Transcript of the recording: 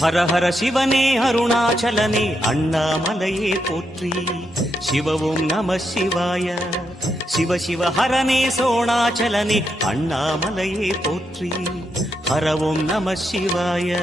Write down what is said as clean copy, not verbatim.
ஹர ஹர சிவனே அருணாச்சலனே அண்ணாமலையே போற்றி. சிவவும் நம சிவாய. சிவ சிவ ஹரனே சோணாச்சலனே அண்ணாமலையே போற்றி. ஹரவும் நம சிவாய.